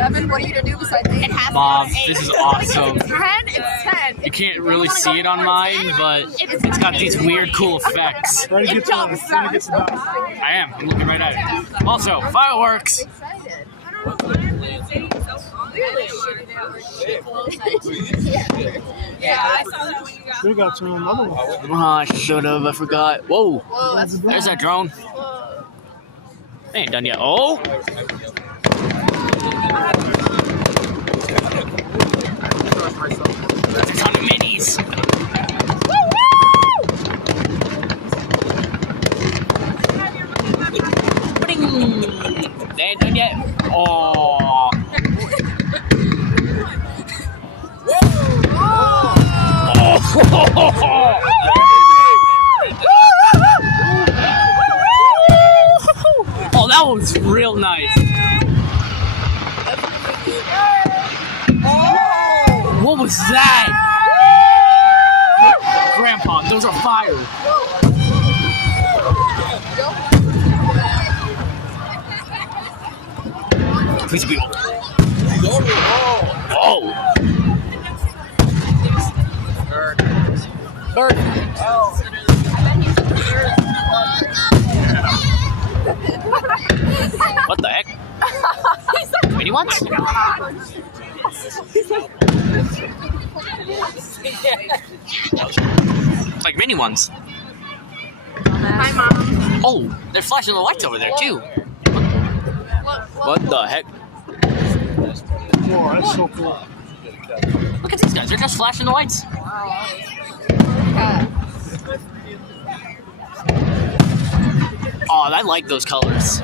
Devin, what are you gonna do besides it? Mom, this is awesome. 10? It's 10. You can't really see it on mine, but it's got these weird, cool effects. Try to get to the back. I am. I'm looking right at it. Also, fireworks. We got to another one. Oh, I should have. I forgot. Whoa. There's that drone. I ain't done yet. Oh. There's a ton of minis. They ain't done yet. Oh. Oh, that was real nice. What was that? Grandpa, those are fire. Please be. Oh. Bird. What the heck? Mini ones? It's like mini ones. Hi, Mom. Oh, they're flashing the lights over there too. What the heck? Oh, that's so cool. Look at these guys, they're just flashing the lights. Oh, I like those colors.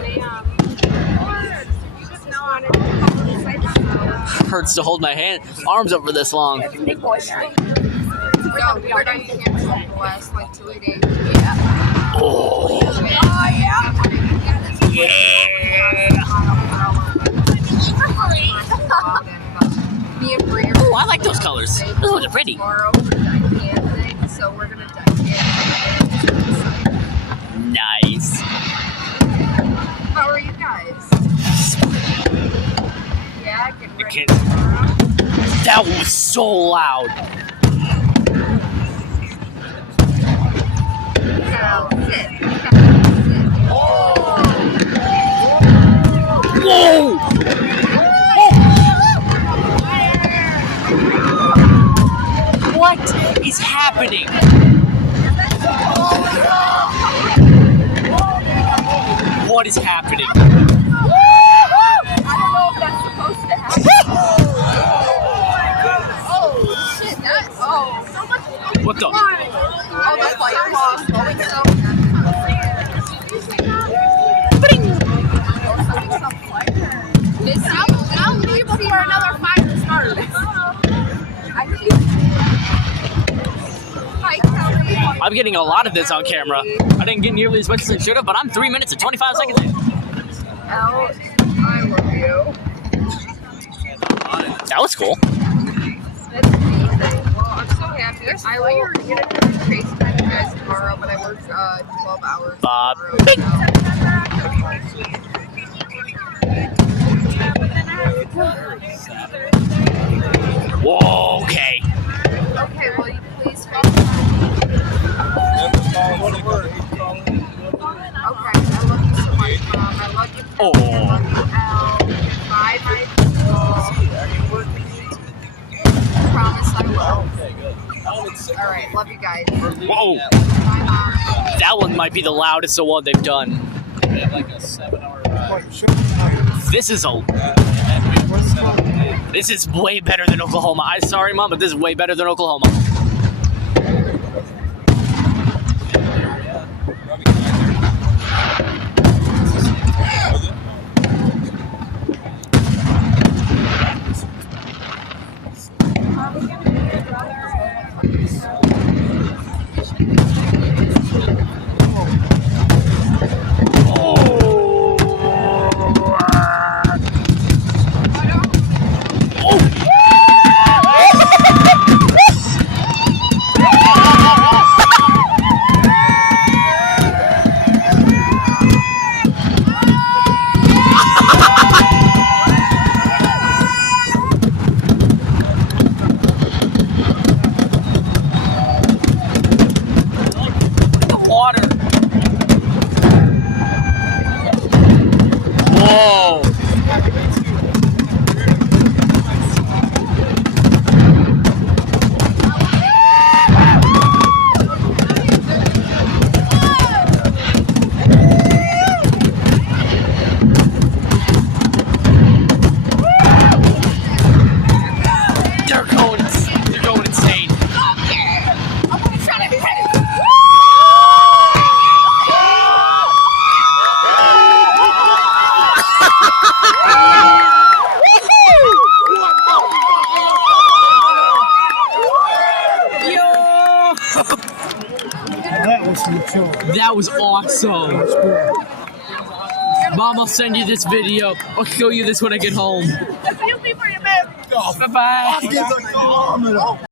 Hurts to hold my arms up for this long. Yo, we're done camping for the last like 2 days. Yeah. Oh, Me and Brie. oh, I like those colors. Those ones are pretty. Tomorrow we're done camping, so we're gonna done camping. Nice. How are you guys? Yeah, getting ready can't- tomorrow. That was so loud. Now, sit. Whoa! What is happening? What is happening? I don't know if that's supposed to happen. Oh, shit, that's... Oh, so much... What the? Oh, the fire lost. I'll leave before another fire starts. Hi, Kelly. I'm getting a lot of this on camera. I didn't get nearly as much as I should have, but I'm 3 minutes and 25 seconds in. Elle, I love you. That was cool. That's amazing. Well, I'm so happy. I will get a FaceTime you guys tomorrow, but I work 12 hours Bob. Whoa, okay. Okay, will you please FaceTime me? Okay, I love you so much, Mom. I love you. Oh. I love you, Elle. Bye, bye. Promise I will. Alright, love you guys. Whoa. Bye, Mom. That one might be the loudest one they've done. This is way better than Oklahoma. I'm sorry, Mom, but this is way better than Oklahoma. They're going insane. That was some chill. That was awesome. Mom, I'll send you this video. I'll show you this when I get home. Bye-bye.